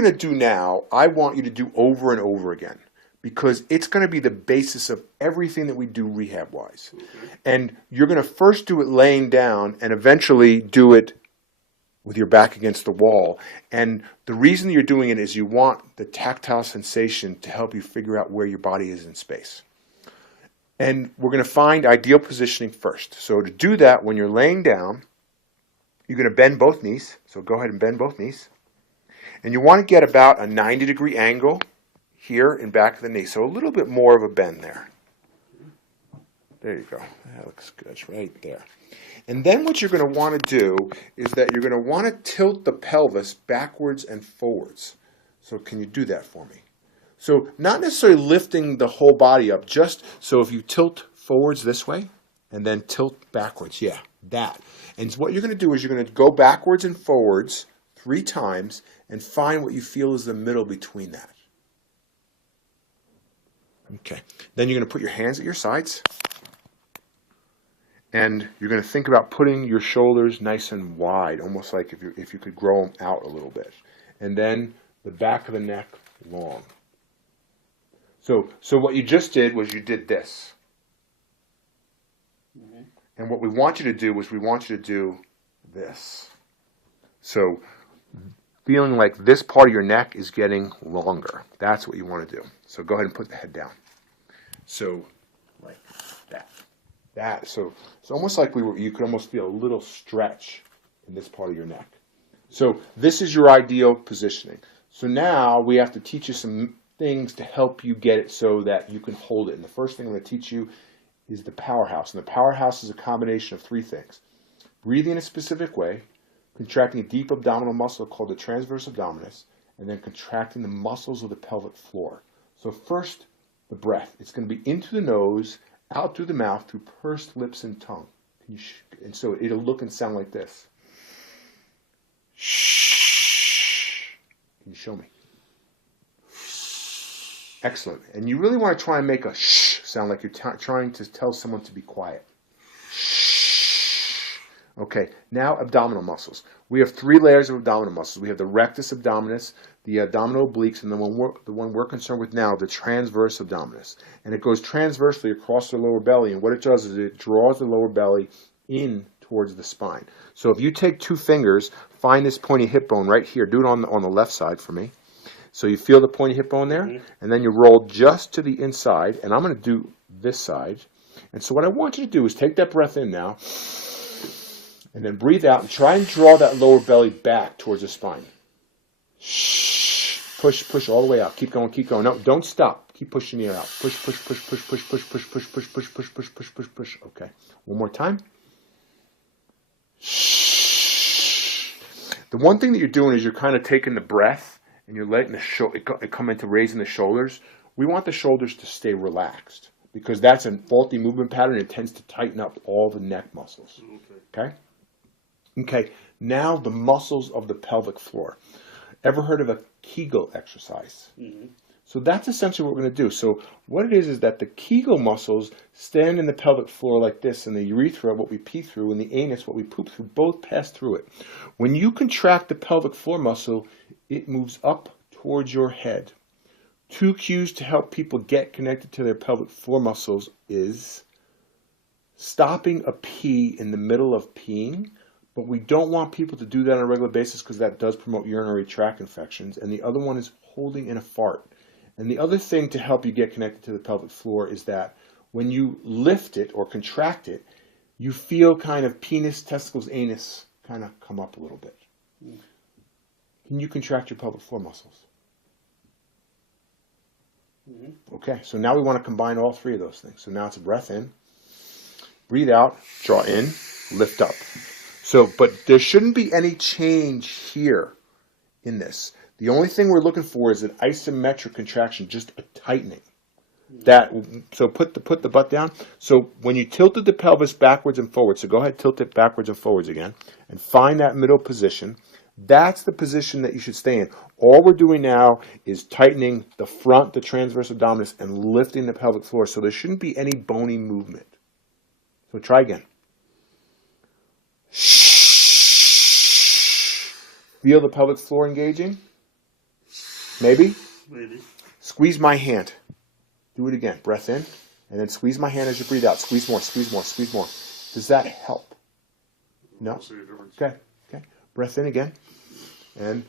going to do now, I want you to do over and over again, because it's going to be the basis of everything that we do rehab-wise. And you're going to first do it laying down and eventually do it with your back against the wall. And the reason you're doing it is you want the tactile sensation to help you figure out where your body is in space. And we're going to find ideal positioning first. So to do that, when you're laying down, you're going to bend both knees. So go ahead and bend both knees. And you want to get about a 90-degree angle here in back of the knee. So a little bit more of a bend there. There you go. That looks good. It's right there. And then what you're going to want to do is that you're going to want to tilt the pelvis backwards and forwards. So can you do that for me? So not necessarily lifting the whole body up, just so if you tilt forwards this way and then tilt backwards, yeah, that. And what you're going to do is you're going to go backwards and forwards 3 times and find what you feel is the middle between that. Okay. Then you're going to put your hands at your sides. And you're going to think about putting your shoulders nice and wide, almost like if you could grow them out a little bit. And then the back of the neck long. So what you just did was you did this. Mm-hmm. And what we want you to do was we want you to do this. So feeling like this part of your neck is getting longer. That's what you want to do. So go ahead and put the head down. So like that. So it's almost like you could almost feel a little stretch in this part of your neck. So this is your ideal positioning. So now we have to teach you some things to help you get it so that you can hold it. And the first thing I'm going to teach you is the powerhouse. And the powerhouse is a combination of 3 things. Breathing in a specific way, contracting a deep abdominal muscle called the transverse abdominis, and then contracting the muscles of the pelvic floor. So first, the breath. It's going to be into the nose, out through the mouth, through pursed lips and tongue. And so it'll look and sound like this. Shh. Can you show me? Excellent. And you really want to try and make a shh sound like you're trying to tell someone to be quiet. Shh. Okay, now abdominal muscles. We have 3 layers of abdominal muscles. We have the rectus abdominis, the abdominal obliques, and the one we're concerned with now, the transverse abdominis. And it goes transversely across the lower belly, and what it does is it draws the lower belly in towards the spine. So if you take 2 fingers, find this pointy hip bone right here. Do it on the left side for me. So you feel the pointy hip bone there, and then you roll just to the inside, and I'm going to do this side. And so what I want you to do is take that breath in now, and then breathe out and try and draw that lower belly back towards the spine. Shh. Push all the way out. Keep going. No, don't stop. Keep pushing the air out. Push. Okay. One more time. Shh. The one thing that you're doing is you're kind of taking the breath and you're letting it come into raising the shoulders. We want the shoulders to stay relaxed because that's a faulty movement pattern. It tends to tighten up all the neck muscles. Okay. Now the muscles of the pelvic floor. Ever heard of a Kegel exercise? Mm-hmm. So that's essentially what we're going to do. So what it is that the Kegel muscles stand in the pelvic floor like this, and the urethra, what we pee through, and the anus, what we poop through, both pass through it. When you contract the pelvic floor muscle, it moves up towards your head. 2 cues to help people get connected to their pelvic floor muscles is stopping a pee in the middle of peeing, but we don't want people to do that on a regular basis because that does promote urinary tract infections. And the other one is holding in a fart. And the other thing to help you get connected to the pelvic floor is that when you lift it or contract it, you feel kind of penis, testicles, anus kind of come up a little bit. Can you contract your pelvic floor muscles? Mm-hmm. Okay, so now we want to combine all 3 of those things. So now it's a breath in, breathe out, draw in, lift up. So, but there shouldn't be any change here in this. The only thing we're looking for is an isometric contraction, just a tightening. So put the butt down. So when you tilted the pelvis backwards and forwards, so go ahead, tilt it backwards and forwards again, and find that middle position. That's the position that you should stay in. All we're doing now is tightening the front, the transverse abdominis, and lifting the pelvic floor. So there shouldn't be any bony movement. So try again. Shh. Feel the pelvic floor engaging. Maybe? Maybe. Squeeze my hand. Do it again. Breath in, and then squeeze my hand as you breathe out. Squeeze more, squeeze more, squeeze more. Does that help? No? I'll see a difference. Okay. Okay. Breath in again, and